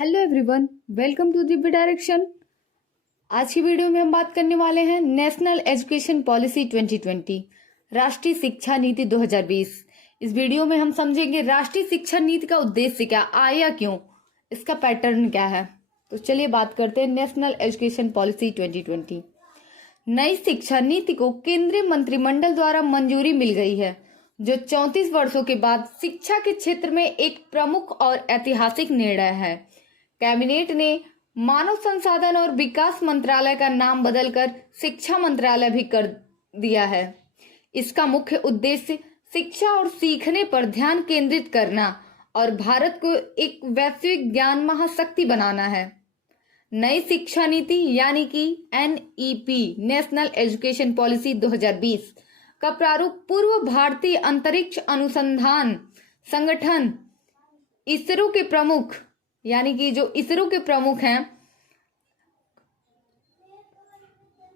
Hello everyone, welcome to Divya direction. आज की video में हम बात करने वाले हैं नेशनल एजुकेशन पॉलिसी 2020, राष्ट्रीय शिक्षा नीति 2020। इस वीडियो में हम समझेंगे राष्ट्रीय शिक्षा नीति का उद्देश्य क्या, आया क्यों, इसका पैटर्न क्या है। तो चलिए बात करते हैं नेशनल एजुकेशन पॉलिसी 2020। नई शिक्षा नीति को केंद्रीय मंत्रिमंडल द्वारा मंजूरी मिल गई है, जो 34 वर्षों के बाद शिक्षा के क्षेत्र में एक प्रमुख और ऐतिहासिक निर्णय है। कैबिनेट ने मानव संसाधन और विकास मंत्रालय का नाम बदलकर शिक्षा मंत्रालय भी कर दिया है। इसका मुख्य उद्देश्य शिक्षा और सीखने पर ध्यान केंद्रित करना और भारत को एक वैश्विक ज्ञान महाशक्ति बनाना है। नई शिक्षा नीति यानी कि NEP नेशनल एजुकेशन पॉलिसी 2020 का प्रारूप पूर्व भारतीय अंतरिक्ष अनुसंधान संगठन इसरो के प्रमुख यानी कि जो इसरो के प्रमुख हैं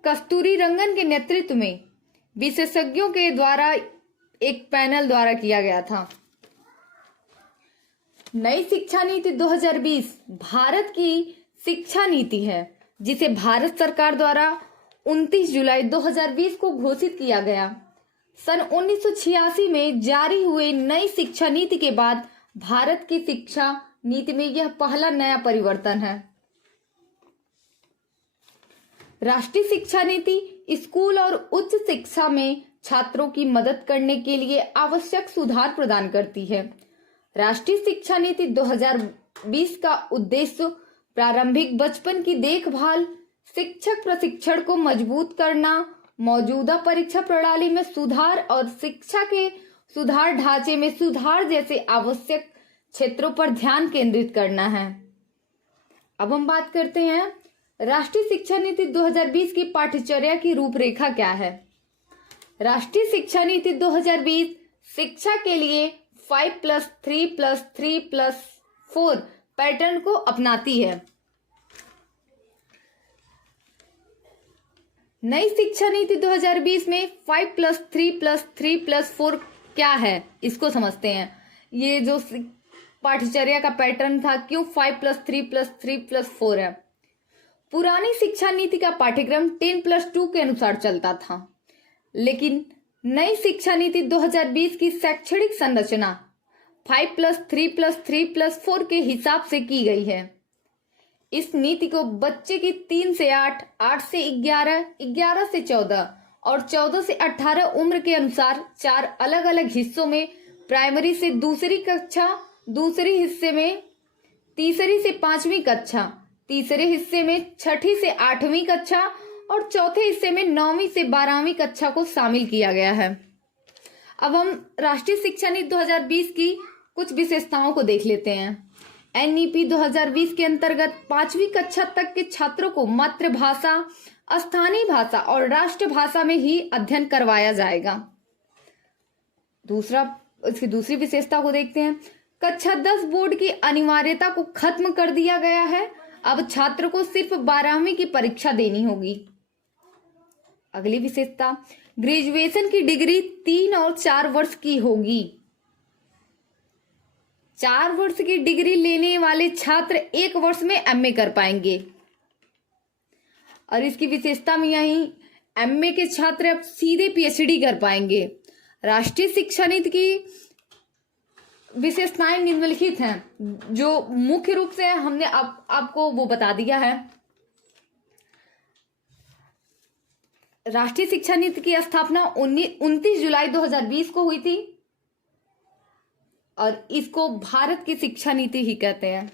कस्तूरी रंगन के नेतृत्व में विशेषज्ञों के द्वारा एक पैनल द्वारा किया गया था। नई शिक्षा नीति 2020 भारत की शिक्षा नीति है, जिसे भारत सरकार द्वारा 29 जुलाई 2020 को घोषित किया गया। सन 1986 में जारी हुए नई शिक्षा नीति के बाद भारत की शिक्षा नीति में यह पहला नया परिवर्तन है। राष्ट्रीय शिक्षा नीति स्कूल और उच्च शिक्षा में छात्रों की मदद करने के लिए आवश्यक सुधार प्रदान करती है। राष्ट्रीय शिक्षा नीति 2020 का उद्देश्य प्रारंभिक बचपन की देखभाल, शिक्षक प्रशिक्षण को मजबूत करना, मौजूदा परीक्षा प्रणाली में सुधार और शिक्षा के सुधार ढांचे में सुधार जैसे आवश्यक क्षेत्रों पर ध्यान केंद्रित करना है। अब हम बात करते हैं राष्ट्रीय शिक्षा नीति 2020 की पाठ्यचर्या की रूपरेखा क्या है। राष्ट्रीय शिक्षा नीति 2020 शिक्षा के लिए 5+3+3+4 पैटर्न को अपनाती है। नई शिक्षा नीति 2020 में 5+3+3+4 क्या है, इसको समझते हैं। ये जो पाठ्यचर्या का पैटर्न था, क्यों 5+3+3+4 है। पुरानी शिक्षा नीति का पाठ्यक्रम 10+2 के अनुसार चलता था, लेकिन नई शिक्षा नीति 2020 की शैक्षणिक संरचना 5+3+3+4 के हिसाब से की गई है। इस नीति को बच्चे की 3 से 8, 8 से 11, 11 से 14 और 14 से 18 उम्र के अनुसार 4 अलग अलग हिस्सों में प्राइमरी से दूसरी कक्षा, दूसरे हिस्से में तीसरी से 5वीं कक्षा, तीसरे हिस्से में 6ठी से 8वीं कक्षा और चौथे हिस्से में 9वीं से 12वीं कक्षा को शामिल किया गया है। अब हम राष्ट्रीय शिक्षा नीति 2020 की कुछ विशेषताओं को देख लेते हैं। NEP 2020 के अंतर्गत 5वीं कक्षा तक के छात्रों को मातृभाषा, स्थानीय भाषा और राष्ट्रभाषा में ही अध्ययन करवाया जाएगा। इसकी दूसरी विशेषता को देखते हैं। कक्षा 10 बोर्ड की अनिवार्यता को खत्म कर दिया गया है। अब छात्र को सिर्फ 12वीं की परीक्षा देनी होगी। अगली विशेषता, ग्रेजुएशन की डिग्री 3 और 4 वर्ष की होगी। 4 वर्ष की डिग्री लेने वाले छात्र 1 वर्ष में MA कर पाएंगे। और इसकी विशेषता में यही MA के छात्र अब सीधे PhD कर पाएंगे। राष्ट्रीय शिक्षा नीति की विशेषताएं निम्नलिखित हैं, जो मुख्य रूप से हमने आपको वो बता दिया है। राष्ट्रीय शिक्षा नीति की स्थापना 29 जुलाई 2020 को हुई थी और इसको भारत की शिक्षा नीति ही कहते हैं।